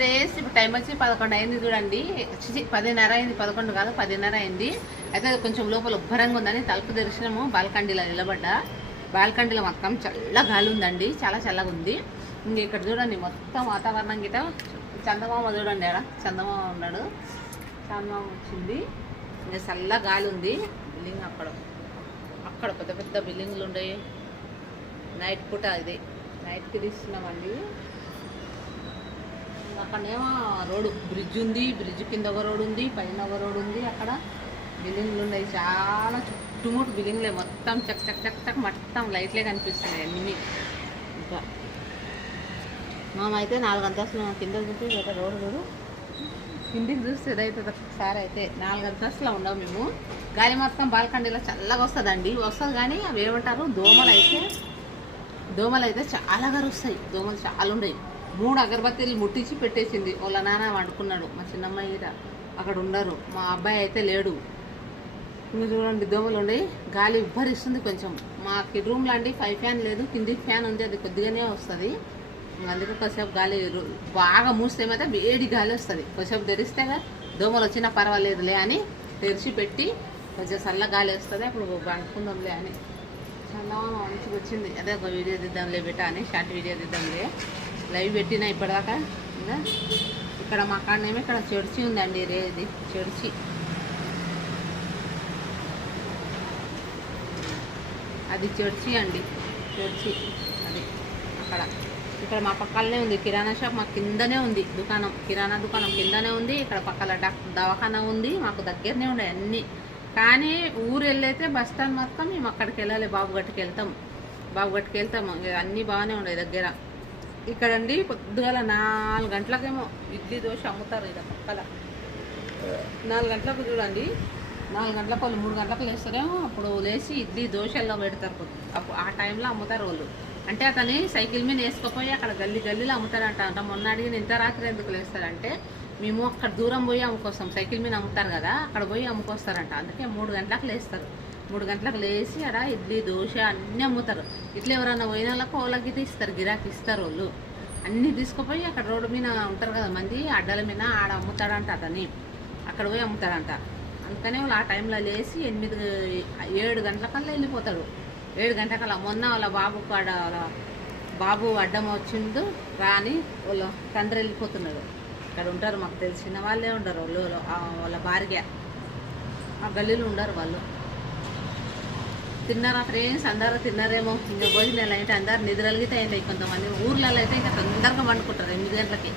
Friends ఇప్పుడు time వచ్చి 11 అయింది చూడండి. 10:30 అయింది, 11 కాదు 10:30 అయింది. అయితే కొంచెం లోపల ఉబ్బరంగా ఉందని తలుపు తెరిచినాము. బాల్కండీలో నిలబడ్డా. బాల్కండీలో మొత్తం చల్ల గాలి ఉందండి, చాలా చల్లగా ఉంది. ఇంక ఇక్కడ చూడండి మొత్తం వాతావరణం గిట. చందమామ చూడండి, ఆడ చందమామ ఉన్నాడు, చందమామ వచ్చింది. ఇంకా చల్ల గాలి ఉంది. బిల్డింగ్ అక్కడ పెద్ద పెద్ద బిల్డింగ్లు ఉన్నాయి. నైట్ పూట ఇది నైట్కి తీస్తున్నామండి. అక్కడనేమో రోడ్డు బ్రిడ్జ్ ఉంది, బ్రిడ్జ్ కింద ఒక రోడ్ ఉంది, పైన ఒక రోడ్ ఉంది. అక్కడ బిల్డింగ్లు ఉన్నాయి, చాలా చుట్టుముట్టు బిల్డింగ్లే. మొత్తం చక్ చక్ చక్ చక్ మొత్తం లైట్లే కనిపిస్తున్నాయి అన్నీ. ఇంకా మేమైతే 4 అంతస్తులు కింద చూసి ఒక రోడ్డు చూడు, కిందికి చూస్తే ఏదైతుంది ఒకసారి. అయితే 4 అంతస్తులో ఉండవు మేము. గాలి మొత్తం బాల్కండీలో చల్లగా వస్తుందండి. వస్తుంది కానీ అవి ఏమంటారు, దోమలు అయితే చాలా కరుస్తాయి. దోమలు చాలా ఉన్నాయి. 3 అగరబత్తీలు ముట్టించి పెట్టేసింది. వాళ్ళ నాన్న వండుకున్నాడు. మా చిన్నమ్మాయి అక్కడ ఉండరు, మా అబ్బాయి అయితే లేడు. మీరు చూడండి దోమలు ఉన్నాయి. గాలి ఉబ్బరిస్తుంది కొంచెం. మాకు రూమ్లో అండి 5 ఫ్యాన్ లేదు, కింది ఫ్యాన్ ఉంది, అది కొద్దిగానే వస్తుంది. అందుకే కొద్దిసేపు గాలి బాగా మూస్తేమైతే వేడి గాలి వస్తుంది. కొద్దిసేపు తెరిస్తే దోమలు వచ్చినా పర్వాలేదులే అని తెరిచి పెట్టి కొంచెం చల్ల గాలి వస్తుంది. అప్పుడు వండుకుందాంలే అని చాలా మంచిగా వచ్చింది. అదే ఒక వీడియో తీద్దాంలే బెటా అని షార్ట్ వీడియో తీద్దాంలే. లైవ్ పెట్టినా ఇప్పటిదాకా. ఇంకా ఇక్కడ మా కాడనేమో ఇక్కడ చర్చి ఉందండి, ఇది చర్చి. అది చర్చి అండి, చర్చి అది అక్కడ. ఇక్కడ మా పక్కనే ఉంది కిరాణా షాప్, మాకు కిందనే ఉంది దుకాణం, కిరాణా దుకాణం కిందనే ఉంది. ఇక్కడ పక్కన దవాఖానా ఉంది, మాకు దగ్గరనే ఉన్నాయి అన్నీ. కానీ ఊరు వెళ్ళైతే బస్ స్టాండ్ మొత్తం మేము అక్కడికి వెళ్ళాలి, బాబుగట్టుకి వెళ్తాం. అన్నీ బాగానే ఉన్నాయి దగ్గర. ఇక్కడండి పొద్దుగల 4 గంటలకేమో ఇడ్లీ దోశ అమ్ముతారు. ఇది పక్కల 4 గంటలకు చూడండి, 4 గంటలకు వాళ్ళు 3 గంటలకు లేస్తారేమో. అప్పుడు లేచి ఇడ్లీ దోశల్లో పెడతారు. అప్పుడు ఆ టైంలో అమ్ముతారు వాళ్ళు. అంటే అతని సైకిల్ మీద వేసుకుపోయి అక్కడ గల్లీలో అమ్ముతారంట. మొన్న అడిగిన ఇంత రాత్రి ఎందుకు లేస్తారంటే, మేము అక్కడ దూరం పోయి అమ్ముకొస్తాం. సైకిల్ మీద అమ్ముతారు కదా, అక్కడ పోయి అమ్ముకొస్తారంట. అందుకే 3 గంటలకు లేస్తారు. 3 గంటలకు లేచి అక్కడ ఇడ్లీ దోశ అన్నీ అమ్ముతారు. ఇట్లా ఎవరైనా పోయిన వాళ్ళకి వాళ్ళకి ఇస్తారు, గిరాకీ ఇస్తారు వాళ్ళు. అన్నీ తీసుకుపోయి అక్కడ రోడ్డు మీద ఉంటారు కదా మంది, అడ్డల మీద ఆడ అమ్ముతాడంట అతని. అక్కడ పోయి అమ్ముతాడంట. అందుకనే వాళ్ళు ఆ టైంలో లేచి 7 గంటలకల్లా వెళ్ళిపోతాడు. 7 గంటలకల్లా. మొన్న వాళ్ళ బాబు అడ్డం వచ్చిండు రాని వాళ్ళ తండ్రి వెళ్ళిపోతున్నాడు. ఇక్కడ ఉంటారు, మాకు తెలిసిన వాళ్ళే ఉండరు వాళ్ళు, వాళ్ళ భార్య. ఆ గల్లీలో ఉండరు వాళ్ళు. తిన్నారా ఫ్రెండ్స్? అందరూ తిన్నారేమో. ఇంకా భోజనాలు అయితే అందరు నిద్రలిగితే అయింది. కొంతమంది ఊర్లలో అయితే ఇంకా తొందరగా వండుకుంటారు 8 గంటలకి.